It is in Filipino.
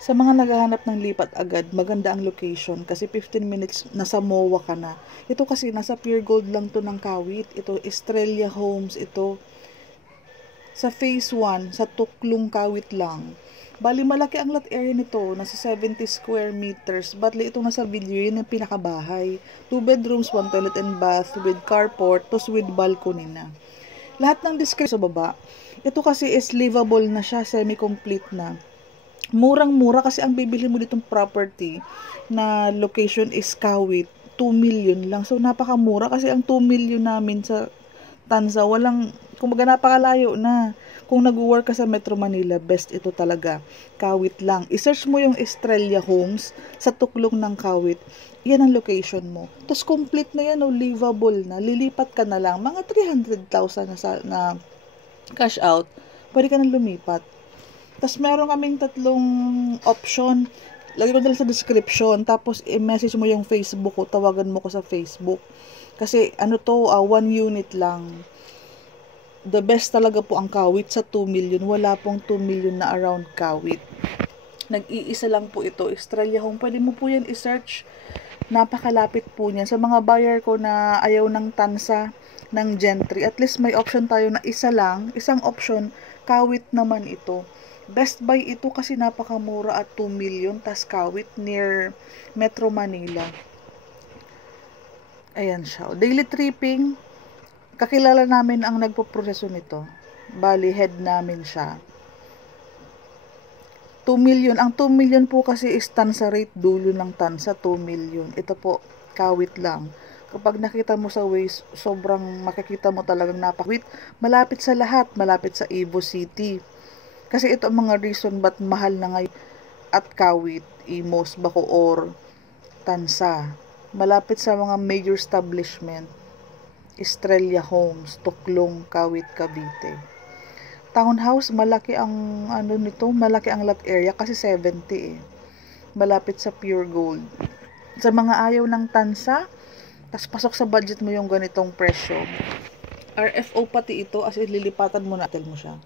Sa mga naghahanap ng lipat agad, maganda ang location kasi 15 minutes nasa MOA ka na. Ito kasi nasa Pure Gold lang to ng Kawit. Ito Estrella Homes ito. Sa phase 1, sa Tuklong Kawit lang. Bali malaki ang lot area nito, nasa 70 square meters. Batli itong nasa video, yun ang pinakabahay. 2 bedrooms, 1 toilet and bath with carport, tos with balcony na. Lahat ng description sa baba. Ito kasi is livable na siya, semi-complete na. Murang-mura kasi ang bibili mo ditong property na location is Kawit, 2 million lang. So, napakamura kasi ang 2 million namin sa Tanza, walang, kumbaga napakalayo na. Kung nag-work ka sa Metro Manila, best ito talaga. Kawit lang. I-search mo yung Estrella Homes sa tuklong ng Kawit. Yan ang location mo. Tapos complete na yan, livable na. Lilipat ka na lang. Mga 300,000 na cash out. Pwede ka na lumipat. Tapos meron kaming tatlong option. Lagay ko na lang sa description. Tapos i-message mo yung Facebook ko. Tawagan mo ko sa Facebook. Kasi ano to, 1 unit lang. The best talaga po ang Kawit sa 2 million. Wala pong 2 million na around Kawit. Nag-iisa lang po ito. Estrella Home. Pwede mo po yan i-search. Napakalapit po niyan. Sa mga buyer ko na ayaw ng tansa, ng gentry, at least may option tayo na isa lang. Isang option, Kawit naman ito. Best buy ito kasi napakamura at 2 million. Tas Kawit near Metro Manila. Ayan siya. Daily tripping. Kakilala namin ang nagpo-proseso nito. Bali, head namin siya. 2 million. Ang 2 million po kasi is tansa rate. Dulo ng tansa, 2 million. Ito po, Kawit lang. Kapag nakita mo sa Waze, sobrang makikita mo talagang napakawit. Malapit sa lahat. Malapit sa Evo City. Kasi ito ang mga reason ba't mahal na ngayon at Kawit, Imos, Bacoor, Tansa. Malapit sa mga major establishment. Estrella Homes, Tuklong, Kawit, Cavite. Townhouse, malaki ang ano nito, malaki ang lot area kasi 70 eh. Malapit sa Pure Gold. Sa mga ayaw ng tansa, tas pasok sa budget mo yung ganitong presyo. RFO pati ito as in lilipatan mo na mo siya.